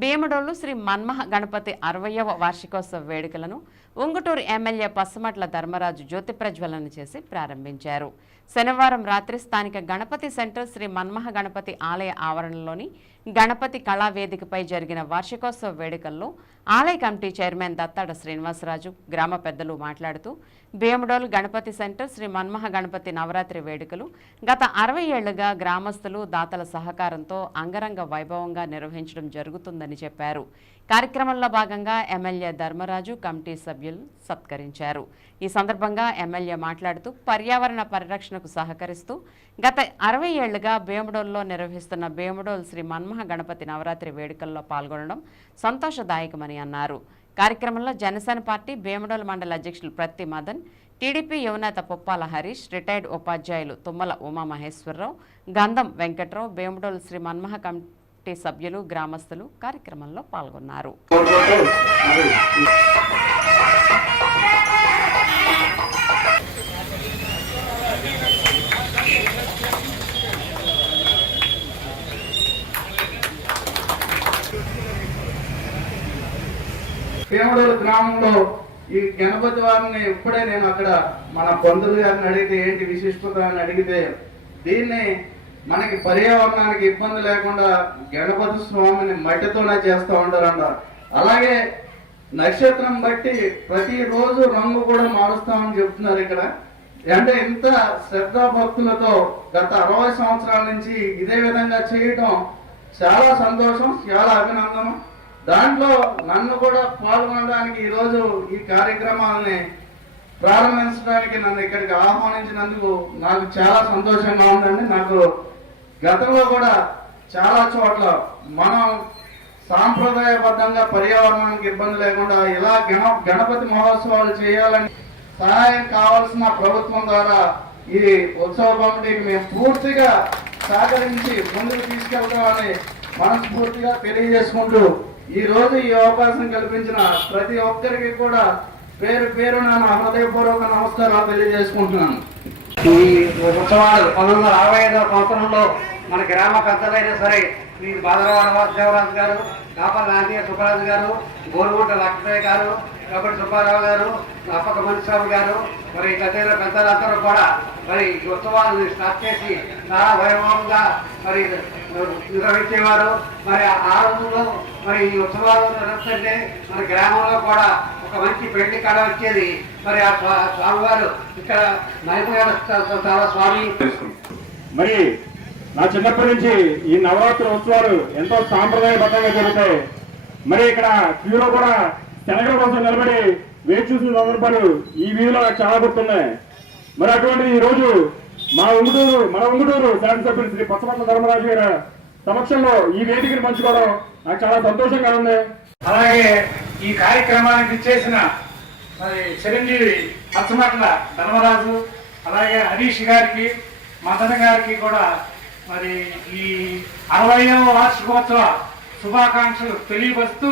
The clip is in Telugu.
భీమడోలు శ్రీ మన్మహ గణపతి అరవయవ వార్షికోత్సవ వేడుకలను ఉంగుటూరు ఎమ్మెల్యే పసుమట్ల ధర్మరాజు జ్యోతి ప్రజ్వలన చేసి ప్రారంభించారు. శనివారం రాత్రి స్థానిక గణపతి సెంటర్ శ్రీ మన్మహ గణపతి ఆలయ ఆవరణలోని గణపతి కళావేదికపై జరిగిన వార్షికోత్సవ వేడుకల్లో ఆలయ కమిటీ చైర్మన్ దత్తాడ శ్రీనివాసరాజు గ్రామ పెద్దలు మాట్లాడుతూ భీమడోలు గణపతి సెంటర్ శ్రీ మన్మహ గణపతి నవరాత్రి వేడుకలు గత అరవై ఏళ్ళుగా గ్రామస్తులు దాతల సహకారంతో అంగరంగ వైభవంగా నిర్వహించడం జరుగుతుందని చెప్పారు. కార్యక్రమంలో భాగంగా ఎమ్మెల్యే ధర్మరాజు కమిటీ సభ్యులు సత్కరించారు. ఈ సందర్భంగా ఎమ్మెల్యే మాట్లాడుతూ పర్యావరణ పరిరక్షణకు సహకరిస్తూ గత అరవై ఏళ్ళుగా భీమడోల్లో నిర్వహిస్తున్న భీమడోల్ శ్రీ మన్మహ గణపతి నవరాత్రి వేడుకల్లో పాల్గొనడం సంతోషదాయకమని అన్నారు. కార్యక్రమంలో జనసేన పార్టీ భీమడోల్ మండల అధ్యక్షులు ప్రత్తి మదన్ టీడీపీ యువనేత పుప్పాల హరీష్ రిటైర్డ్ ఉపాధ్యాయులు తుమ్మల ఉమామహేశ్వరరావు గంధం వెంకట్రావు భీమడోల్ శ్రీ మన్మహ కమిటీ సభ్యులు గ్రామస్తులు కార్యక్రమంలో పాల్గొన్నారు. పేమడూరు గ్రామంలో ఈ గణపతి వారిని ఇప్పుడే నేను అక్కడ మన పంతులు గారిని అడిగితే ఏంటి విశిష్టత అని అడిగితే దీన్ని మనకి పర్యావరణానికి ఇబ్బంది లేకుండా గణపతి స్వామిని మట్టితోనే చేస్తూ ఉంటారంట అలాగే నక్షత్రం బట్టి ప్రతిరోజు రంగు కూడా మారుస్తామని చెప్తున్నారు ఇక్కడ. అంటే ఇంత శ్రద్ధా భక్తులతో గత అరవై సంవత్సరాల నుంచి ఇదే విధంగా చేయటం చాలా సంతోషం చాలా అభినందనం. దాంట్లో నన్ను కూడా పాల్గొనడానికి ఈరోజు ఈ కార్యక్రమాలని ప్రారంభించడానికి నన్ను ఇక్కడికి ఆహ్వానించినందుకు నాకు చాలా సంతోషంగా ఉందండి. నాకు గతంలో కూడా చాలా చోట్ల మనం సాంప్రదాయబద్ధంగా పర్యావరణానికి ఇబ్బంది లేకుండా ఇలా గణ గణపతి మహోత్సవాలు చేయాలని సహాయం కావాల్సిన ప్రభుత్వం ద్వారా ఈ ఉత్సవ కమిటీకి మేము పూర్తిగా సహకరించి ముందుకు తీసుకెళ్తామని మనస్ఫూర్తిగా తెలియజేసుకుంటూ ఈ రోజు ఈ అవకాశం కల్పించిన ప్రతి ఒక్కరికి కూడా పేరు పేరు నా హృదయపూర్వక నమస్కారాలు తెలియజేసుకుంటున్నాను. ఈ ఉత్సవాలు పంతొమ్మిది వందల అరవై ఐదవ సంవత్సరంలో మన గ్రామ పెద్దలైనా సరే ఈ బాదరవాడ శివరాజు గారు కాపల నాంతయ్య సుబ్బరాజు గారు గోరుగుంట లక్ష్మయ్య గారు కబడి సుబ్బారావు గారు అప్పక మనిస్వామి గారు మరి గతేళ్ళ పెద్దలందరూ కూడా మరి ఈ ఉత్సవాలను స్టార్ట్ చేసి చాలా వైభవంగా మరి నిర్వహించేవారు మరి ఆ రోజుల్లో మరి ఈ ఉత్సవాలు నిర్వహిస్తుంటే మన గ్రామంలో కూడా ఒక మంచి పెళ్ళి కళ వచ్చేది. మరి ఆ స్వామివారు ఇక్కడ నైపుణ్యాలు చాలా స్వామి? మరి నా చిన్నప్పటి నుంచి ఈ నవరాత్రి ఉత్సవాలు ఎంతో సాంప్రదాయబద్ధంగా జరుగుతాయి. మరి ఇక్కడ క్యూలో కూడా శనగల కోసం నిలబడి వేచి చూసిన సందర్భాలు ఈ వీధిలో చాలా గుర్తున్నాయి. మరి అటువంటిది ఈ రోజు మా ఉంగుటూరు మన ఉంగుటూరు శాసనసభ్యులు శ్రీ పచ్చపట్ల ధర్మరాజు గారి సమక్షంలో ఈ వేదికను పంచుకోవడం నాకు చాలా సంతోషంగా ఉంది. అలాగే ఈ కార్యక్రమానికి చేసిన మరి చిరంజీవి పచ్చమట్ల ధర్మరాజు అలాగే హరీష్ గారికి మదన్ గారికి కూడా మరి ఈ అరవై వార్షికోత్సవ శుభాకాంక్షలు తెలియపరుస్తూ